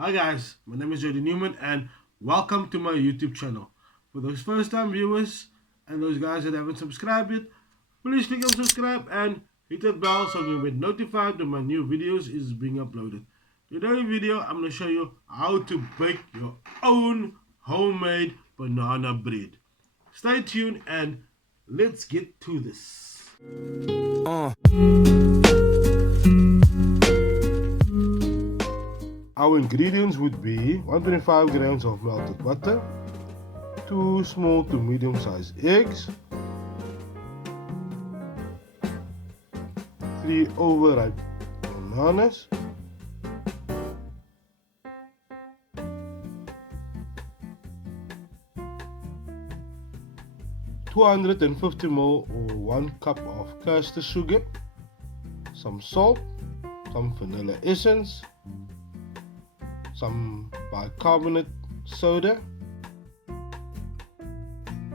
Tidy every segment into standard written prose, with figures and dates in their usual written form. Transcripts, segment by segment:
Hi guys, my name is Jody Newman and welcome to my YouTube channel. For those first time viewers and those guys that haven't subscribed yet, please click on subscribe and hit that bell so you'll be notified when my new videos is being uploaded. Today's video I'm going to show you how to bake your own homemade banana bread. Stay tuned and let's get to this. Uh, Our ingredients would be 125 grams of melted butter, 2 small to medium sized eggs, 3 overripe bananas, 250 ml or 1 cup of caster sugar, some salt, some vanilla essence, some bicarbonate soda,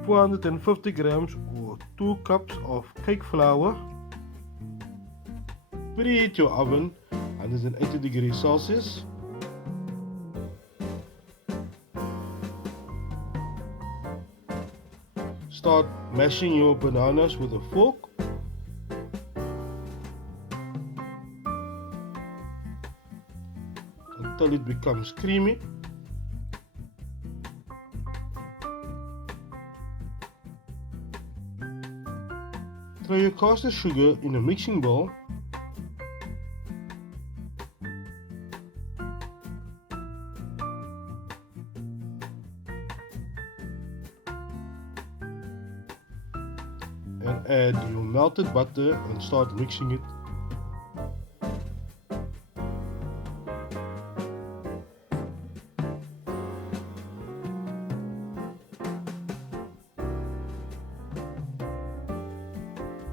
450 grams or 2 cups of cake flour. Preheat your oven 180 degrees Celsius. Start mashing your bananas with a fork. Until it becomes creamy. Throw your caster sugar in a mixing bowl. And add your melted butter and start mixing it.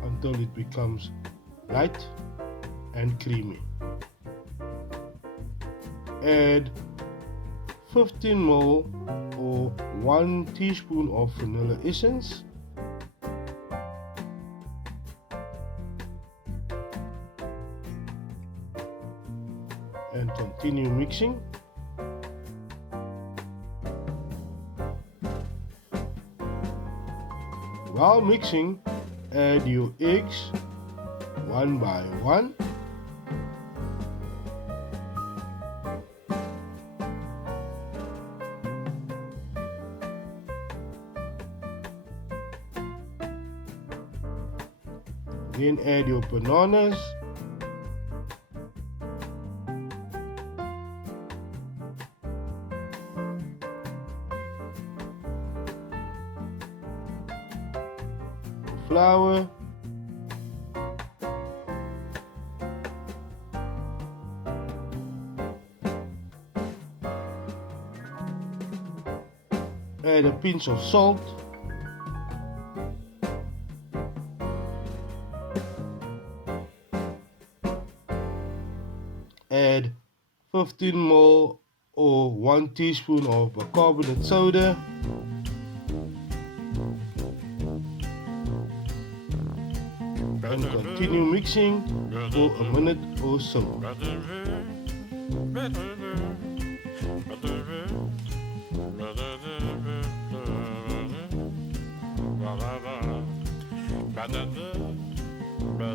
Until it becomes light and creamy. Add 15 ml or 1 teaspoon of vanilla essence. And continue mixing. While mixing, add your eggs one by one. Then add your bananas. Flour, add a pinch of salt, add 15 ml or 1 teaspoon of bicarbonate soda, and continue mixing for a minute or so.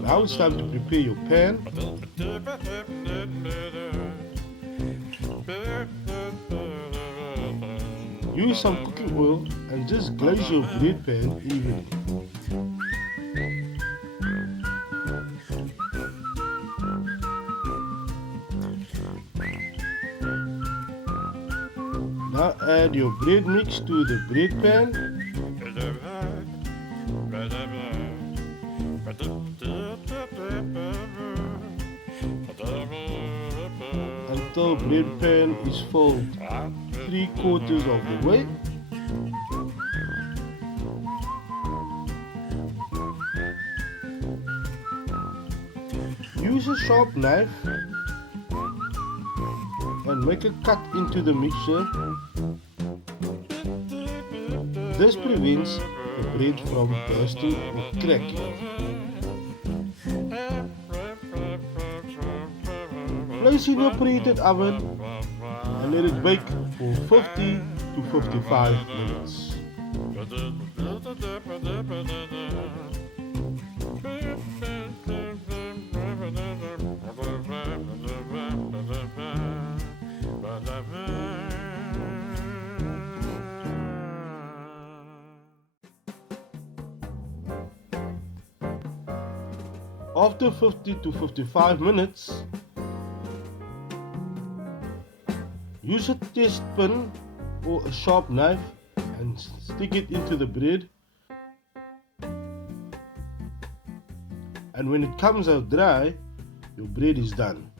Now it's time to prepare your pan. Use some cooking oil and just glaze your bread pan evenly. Now add your bread mix to the bread pan. Until bread pan is filled 3/4 of the way. Use a sharp knife and make a cut into the mixture. This prevents the bread from bursting or cracking. Place in your preheated oven and let it bake for 50 to 55 minutes. After 50 to 55 minutes, use a test pin or a sharp knife and stick it into the bread, and when it comes out dry, your bread is done.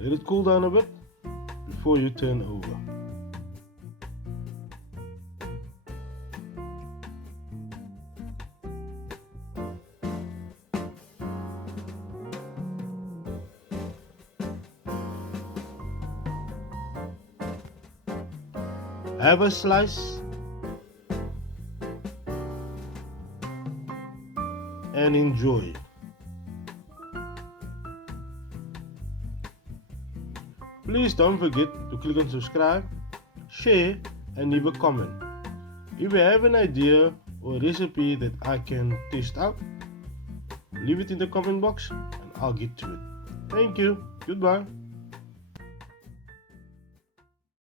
Let it cool down a bit before you turn over. Have a slice and enjoy. Please don't forget to click on subscribe, share and leave a comment. If you have an idea or a recipe that I can test out, leave it in the comment box and I'll get to it. Thank you. Goodbye.